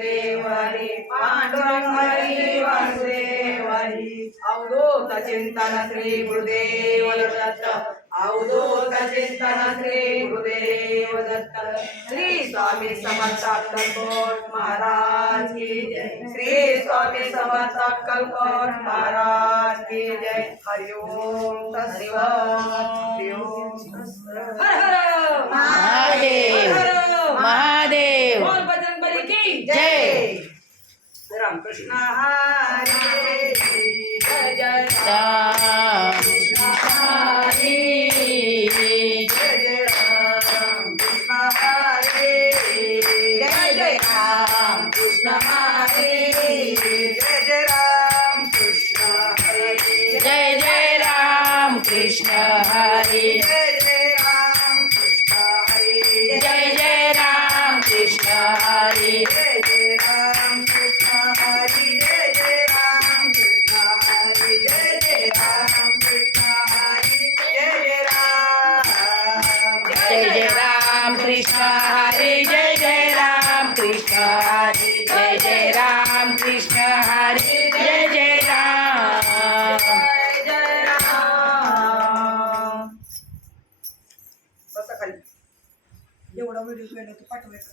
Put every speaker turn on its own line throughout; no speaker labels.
वासुदेव हरी पांडुरंग हरी वासुदेव। चिंतन श्री गुरुदेव दत्त अवधूत चिंतन श्री गुरुदेव दत्त श्री स्वामी समर्थ अक्कलकोट महाराज की जय। श्री स्वामी समर्थ अक्कलकोट महाराज की जय। Hari Om Ram Krishna Jai Jai Ram Krishna Hari
Jai Jai Ram Krishna Hari
एवढा व्हिडिओ केला तर पाठवायचा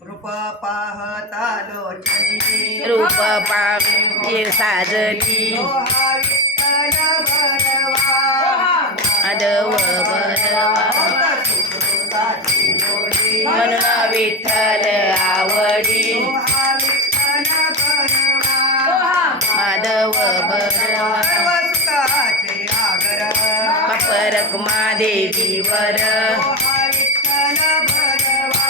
रूप पाहतालो
रूप पाहते साजली अदव बनवा. म्हणून विठ्ठल आवडी. परक देवीवर
लोहा विठ्ठल भरवा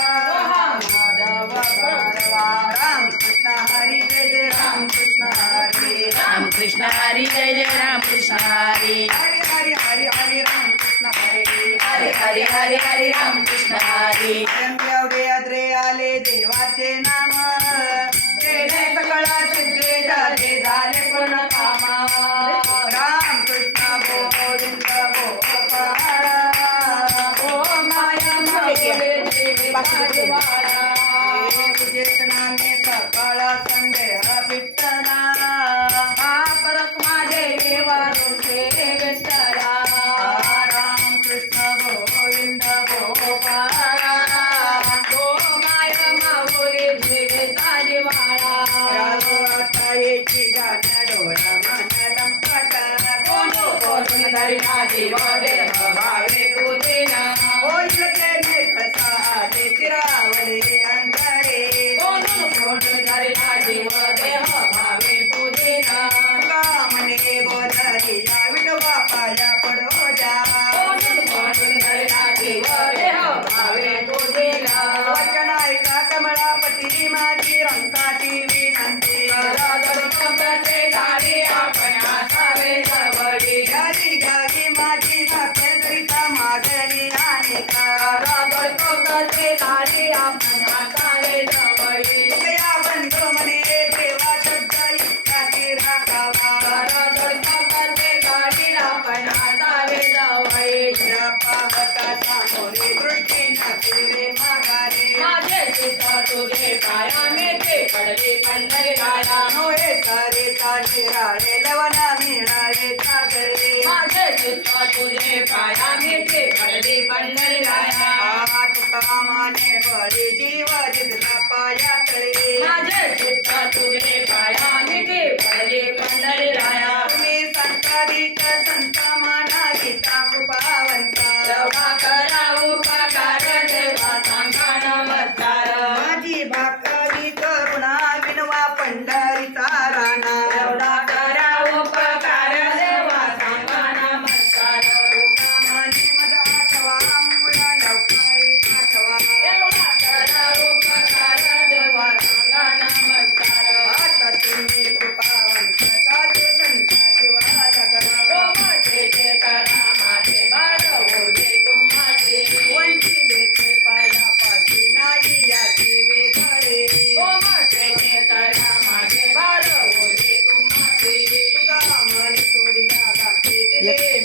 माधव भरवा रामकृष्ण हरी जय जय रामकृष्ण हरी.
रामकृष्ण हरी जय जय रामकृष्ण हरी
रामकृष्ण हरी
हरे हरे हरे हरे रामकृष्ण हरी.
एवढे अद्रे आले देवाचे नाम. ते सकळा सिद्धे झाले થઈ ગયા બાકી ગુજરાતના મે સકાળ સંદેહ વિઠ્ઠલા આ પરકમાં જે દેવાનો છે વિઠ્ઠલા રામ કૃષ્ણ ગોવિંદ ગોપાલા ગો માય માવલી જીવે તાજવાળા રાધો અટાયે જીરા ડોળા મન લંપટા કોનો કોનો દરિના જીવા फिरावले अंतरे कोण कोण धरिला जीव देह भावे तुझेना तुका म्हणे गोधरी या विठोबा पाया पडो जा कोण कोण धरिला जीव देह भावे तुझेना वचन ऐका कमळापती माझी रंकाची ಕಡಲಿ ತಂದರೆ ರಾಯ ನೋರೆ ಸಾರಿ ತಾಡಿ ರಾಳೆ ಲವಣ ಮೀಣಾರೆ ತಾಗಲಿ ಮಾಸೆ ಚಿತ್ತ ತುಜೆ ಪಾಯ ಮಿಟಿ ಕಡಲಿ ಬಂದರೆ ರಾಯ ತುಕಾ ಮಾನೆ ಬಳಿ ಜೀವ ದಿದಲ ಪಾಯ ಕಳಿ ಮಾಸೆ ಚಿತ್ತ ತುಜೆ ಪಾಯ ಮಿಟಿ ಕಡಲಿ ಬಂದರೆ ರಾಯ ತುಮಿ ಸಂತ ದೀತ ಸಂತ ಮಾನಾಗಿ ತಾ ಕೃಪಾವಂತ Let's